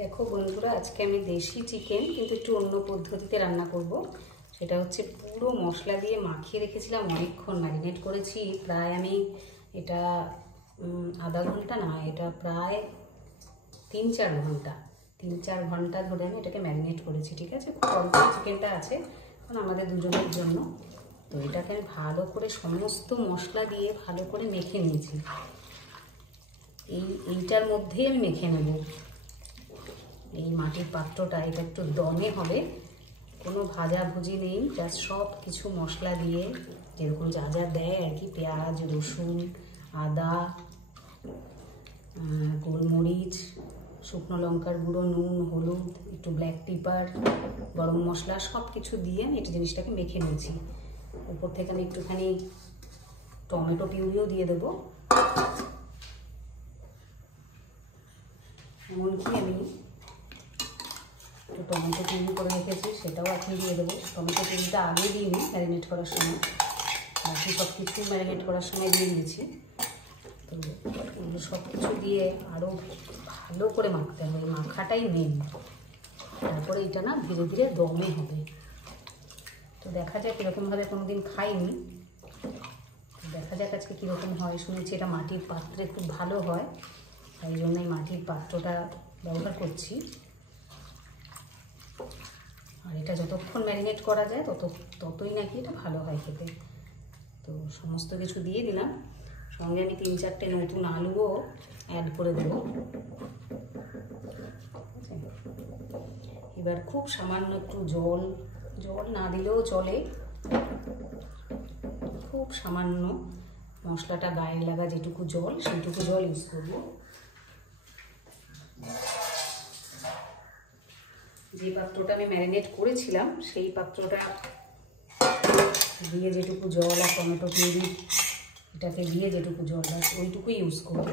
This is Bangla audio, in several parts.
দেখো বন্ধুরা, আজকে আমি দেশি চিকেন কিন্তু একটু অন্য পদ্ধতিতে রান্না করব। সেটা হচ্ছে পুরো মশলা দিয়ে মাখিয়ে রেখেছিলাম, অনেকক্ষণ ম্যারিনেট করেছি। প্রায় আমি এটা আধা ঘন্টা না, এটা প্রায় 3-4 ঘন্টা ধরে আমি এটাকে ম্যারিনেট করেছি। ঠিক আছে, খুব অল্প চিকেনটা আছে কারণ আমাদের দুজনের জন্য। তো এটাকে আমি ভালো করে সমস্ত মশলা দিয়ে ভালো করে মেখে নিয়েছি। এইটার মধ্যেই আমি মেখে নেব। এই মাটির পাত্রটা এটা একটু দমে হবে, কোনো ভাজাভুজি নেই, জাস্ট সব কিছু মশলা দিয়ে যেরকম যা যা দেয় আর কি, পেঁয়াজ, রসুন, আদা, গোলমরিচ, শুকনো লঙ্কার গুঁড়ো, নুন, হলুদ, একটু ব্ল্যাক পেপার, গরম মশলা, সব কিছু দিয়ে আমি এটা জিনিসটাকে মেখে নিয়েছি। উপর থেকে আমি একটুখানি টমেটো পিউরিও দিয়ে দেবো। এমনকি আমি একটু টমেটো পিউরি করে রেখেছি, সেটাও এখন দিয়ে দেবো। টমেটো পিউরিটা আগে দিইনি ম্যারিনেট করার সময়, বাকি সব কিছু ম্যারিনেট করার সময় দিয়ে দিয়েছি। তো এগুলো সব কিছু দিয়ে আরও ভালো করে মাখতে হবে, মাখাটাই মেন। তারপরে এটা না ধীরে ধীরে দমে হবে। তো দেখা যাক, এরকমভাবে কোনোদিন খাইনি, দেখা যাক আজকে কীরকম হয়। শুনেছি এটা মাটির পাত্রে খুব ভালো হয়, তাই জন্য এই মাটির পাত্রটা ব্যবহার করছি। আর এটা যতক্ষণ ম্যারিনেট করা যায় ততই নাকি এটা ভালো হয় খেতে। তো সমস্ত কিছু দিয়ে দিলাম, সঙ্গে আমি 3-4টে নতুন আলুও অ্যাড করে দেব। এবার খুব সামান্য একটু জল না দিলেও চলে, খুব সামান্য মশলাটা গায়ে লাগা যেটুকু জল, সেইটুকু জল ইউজ করব। যে পাত্রটা আমি ম্যারিনেট করেছিলাম সেই পাত্রটা দিয়ে যেটুকু জল আর টমেটো পিউরি এটাকে দিয়ে যেটুকু জল আছে ওইটুকুই ইউজ করব।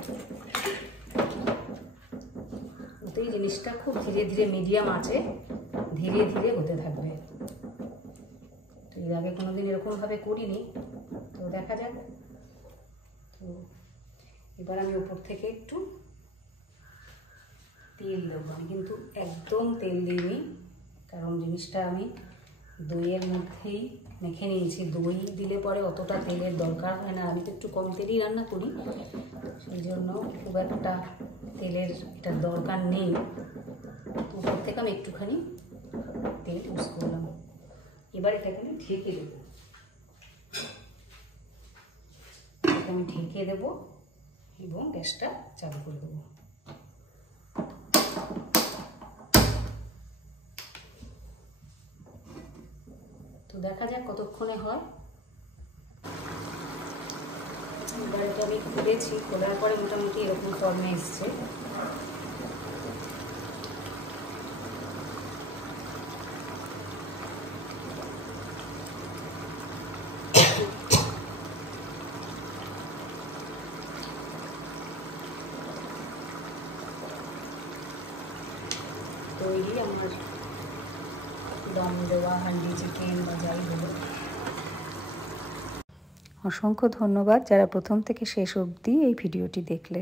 ওতেই জিনিসটা খুব ধীরে ধীরে মিডিয়াম আঁচে ধীরে ধীরে হতে থাকবে। তো এর আগে কোনোদিন এরকমভাবে করিনি, তো দেখা যাক। তো এবার আমি উপর থেকে একটু তেল দেবো। আমি কিন্তু একদম তেল দিইনি, কারণ জিনিসটা আমি দইয়ের মধ্যেই মেখে নিয়েছি। দই দিলে পরে অতটা তেলের দরকার হয় না, আমি তো একটু কম তেলেই রান্না করি, সেই জন্য খুব একটা তেলের এটার দরকার নেই। উপর থেকে আমি একটুখানি তেল ইউজ করলাম। এবার এটাকে আমি ঢেকে দেবো, এটাকে আমি ঢেকে দেবো এবং গ্যাসটা চালু করে দেবো। তো দেখা যাক কতক্ষণে হয়। এবার এটা আমি খুলেছি, খোলার পরে মোটামুটি এরকম ফর্মে এসছে। তৈরি আমার দম দেওয়া হান্ডি চিকেন বা যাই হলো। অসংখ্য ধন্যবাদ যারা প্রথম থেকে শেষ অবধি এই ভিডিওটি দেখলে।